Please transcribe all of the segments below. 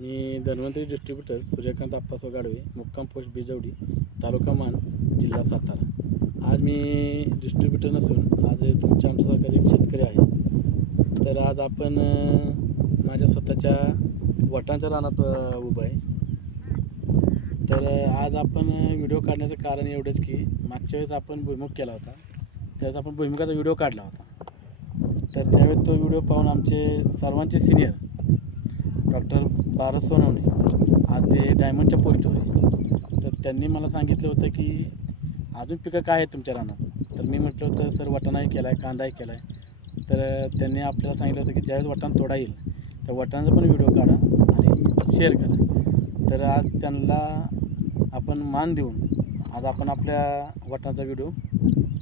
मी Dhanvantari distributor Suryakant Appasaheb Gadve, मुक्काम post Bijwadi, तालुका मान, जिल्हा सातारा. आज मी डिस्ट्रीब्युटर नसून आज तुमच्या आमच्यासारखा एक शेतकरी आहे. तर आज आपण माझ्या स्वतःच्या वटांच्या रानात उभं आहे. तर आज आपण व्हिडिओ काढण्याचं कारण एवढंच की मागच्या वेळेस आपण भुईमुग केला होता, त्यावेळेस आपण भुईमुगाचा व्हिडिओ काढला होता. तर त्यावेळेस तो व्हिडिओ पाहून आमचे सर्वांचे सिनियर डॉक्टर भारत सोनवणे आज ते डायमंडच्या पोस्टवर आहे. तर त्यांनी मला सांगितलं होतं की अजून पिकं काय आहेत तुमच्या रानात. तर मी म्हटलं होतं सर वाटाणाही केला आहे, कांदाही केला आहे. तर त्यांनी आपल्याला सांगितलं होतं की ज्यावेळेस वाटाणा तोडा येईल त्या वाटाण्याचा पण व्हिडिओ काढा आणि शेअर करा. तर आज त्यांना आपण मान देऊन आज आपण आपल्या वाटाण्याचा व्हिडिओ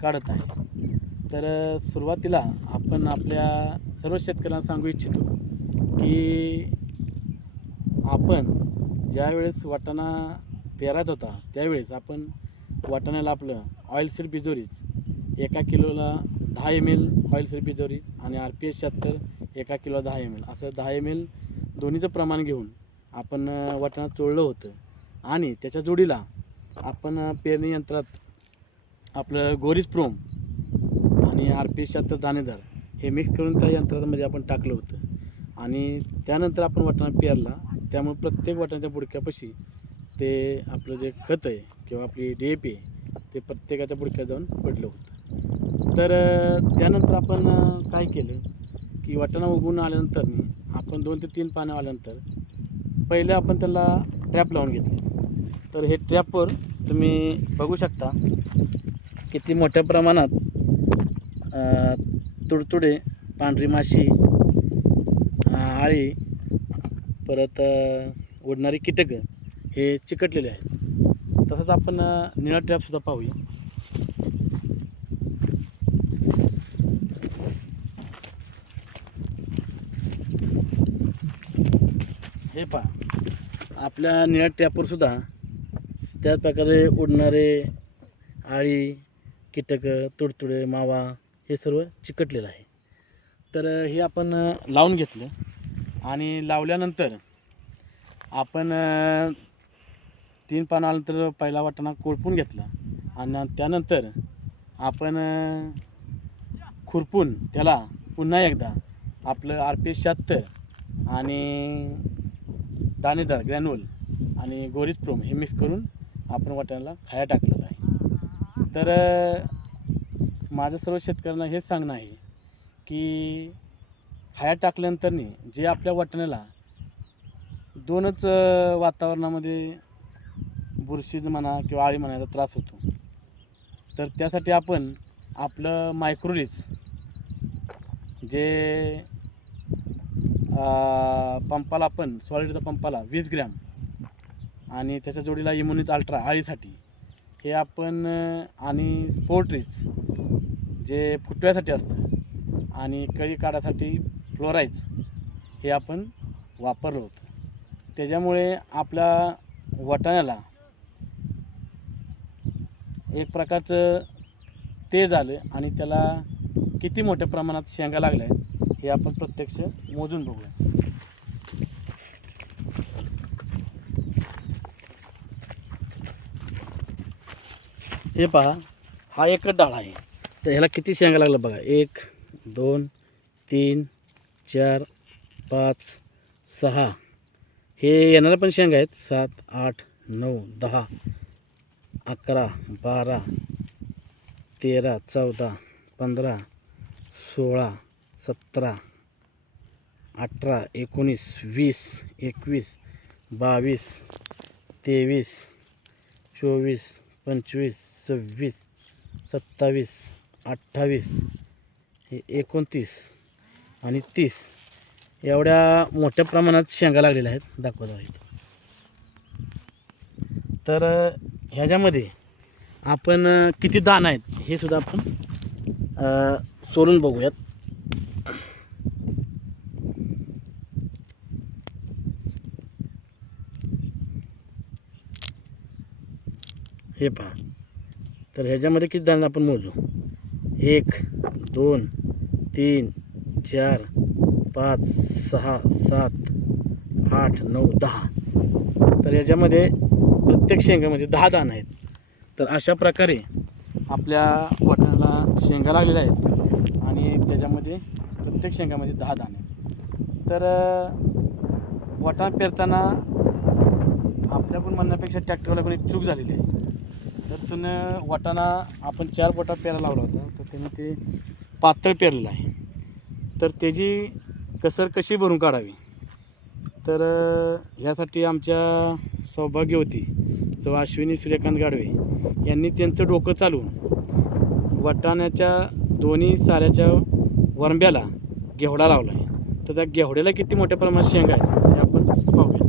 काढत आहे. तर सुरुवातीला आपण आपल्या सर्व शेतकऱ्यांना सांगू इच्छितो की आपण ज्यावेळेस वाटाणा पेरायचा होता त्यावेळेस आपण वाटाण्याला आपलं ऑइल सीड बिजोरीज एका किलोला 10 ml ऑइल सीड बिजोरीज आणि RPS 76 एका किलोला 10 ml असं 10 ml दोन्हीचं प्रमाण घेऊन आपण वाटाणा चोळलं होतं. आणि त्याच्या जोडीला आपण पेरणी यंत्रात आपलं गोरीज प्रोम आणि RPS 76 दाणेदार हे मिक्स करून त्या यंत्रामध्ये आपण टाकलं होतं. आणि त्यानंतर आपण वाटाणा पेरला. त्यामुळे प्रत्येक वाटाण्याच्या बुडक्यापाशी ते आपलं जे खत आहे किंवा आपली DAP आहे ते प्रत्येकाच्या बुडक्यात जाऊन पडलं होतं. तर त्यानंतर आपण काय केलं की वाटाणा उगवून आल्यानंतर आपण 2 ते 3 पानं आल्यानंतर पहिले आपण त्याला ट्रॅप लावून घेतले. तर हे ट्रॅपवर तुम्ही बघू शकता किती मोठ्या प्रमाणात तुडतुडे, पांढरी माशी, आळी, परत उडणारी कीटकं हे चिकटलेले आहेत. तसंच आपण निळा ट्रॅपसुद्धा पाहूया. हे पहा आपल्या निळ्या ट्रॅपवरसुद्धा त्याच प्रकारे उडणारे आळी, कीटकं, तुडतुडे, मावा हे सर्व चिकटलेलं आहे. तर हे आपण लावून घेतलं आणि लावल्यानंतर आपण 3 पानं आल्यानंतर पहिला वाटाणा कोळपून घेतला आणि त्यानंतर आपण खुरपून त्याला पुन्हा एकदा आपलं RPS 76 आणि दाणेदार ग्रॅन्युअल आणि गोरीज प्रोम हे मिक्स करून आपण वाटाण्याला खाया टाकलेलं आहे. तर माझं सर्व शेतकऱ्यांना हेच सांगणं आहे की खाया टाकल्यानंतर जे आपल्या वाटाण्याला 2च वातावरणामध्ये बुरशी म्हणा किंवा आळी म्हणायचा त्रास होतो. तर त्यासाठी आपण आपलं मायक्रोलिज जे पंपाला आपण सॉलिडचा पंपाला 20 ग्रॅम आणि त्याच्या जोडीला इम्युनिट अल्ट्रा आळीसाठी हे आपण आणि स्पोर्ट्रीज जे फुटव्यासाठी असतं आणि कळी काढासाठी फ्लोराईज हे आपण वापरलं होतं. त्याच्यामुळे आपल्या वाटाण्याला एक प्रकारचं तेज आलं आणि त्याला किती मोठ्या प्रमाणात शेंगा लागल्या हे आपण प्रत्यक्ष मोजून बघूया. हे पहा हा एकच डाळ आहे. तर ह्याला किती शेंगा लागल्या बघा. 1 2 3 4 5 6 हे येणाऱ्या पण शेंगा आहेत. 7 8 9 10 11 12 13 14 15 16 17 18 19 20 21 22 23 24 25 26 27 28 हे 29 आणि 30 एवढ्या मोठ्या प्रमाणात शेंगा लागलेल्या आहेत. दाखवत आहेत. तर ह्याच्यामध्ये आपण किती दाणं आहेत हे सुद्धा आपण सोलून बघूयात. हे पहा. तर ह्याच्यामध्ये किती दाणे आपण मोजू. 1 2 3 4 5 6 7 8, 9, 10. तर याच्यामध्ये प्रत्येक शेंगामध्ये 10 दाणे आहेत. तर अशा प्रकारे आपल्या वाटाण्याला शेंगा लागलेल्या आहेत आणि त्याच्यामध्ये प्रत्येक शेंगामध्ये 10 दाणे आहेत. तर वाटाणा पेरताना आपल्या पण म्हणण्यापेक्षा ट्रॅक्टरवाला पण एक चूक झालेली आहे. तर त्यानं वाटाणा आपण 4 पोटा पेरायला लावला होता, तर त्याने ते पातळ पेरलेलं आहे. तर त्याची कसर कशी भरून काढावी, तर ह्यासाठी आमच्या सौभाग्यवती जो अश्विनी सूर्यकांत गाडवे यांनी त्यांचं डोकं चालवून वाटाण्याच्या दोन्ही साऱ्याच्या वरंब्याला घेवडा लावला आहे. तर त्या घेवड्याला किती मोठ्या प्रमाणात शेंगा आहेत हे आपण पाहूया.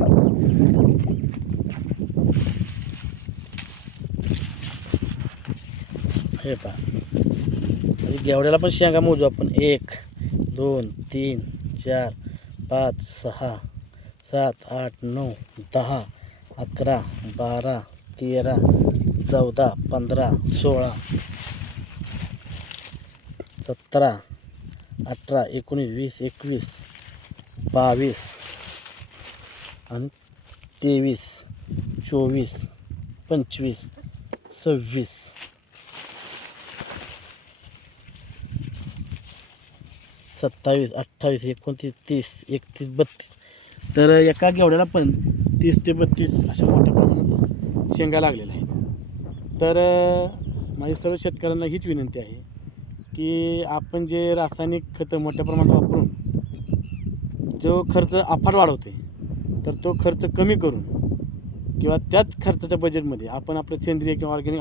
हे पहा, म्हणजे घेवड्याला पण शेंगा मोजू आपण. 1, 2, 3, 4, 5, 6, 7, 8, 9, 10, 11, 12, 13, 14, 15, 16, 17, 18, 19, 20, 21, 22 आणि 23, 24, 25, 26, 27, 28, 29, 30, 31, 32. तर एका घेवड्याला पण 30 ते 32 अशा मोठ्या प्रमाणात शेंगा लागलेल्या आहेत. तर माझी सर्व शेतकऱ्यांना हीच विनंती आहे की आपण जे रासायनिक खतं मोठ्या प्रमाणात वापरून जो खर्च अफाट वाढवते, तर तो खर्च कमी करून किंवा त्याच खर्चाच्या बजेटमध्ये आपण आपलं सेंद्रिय किंवा ऑर्गॅनिक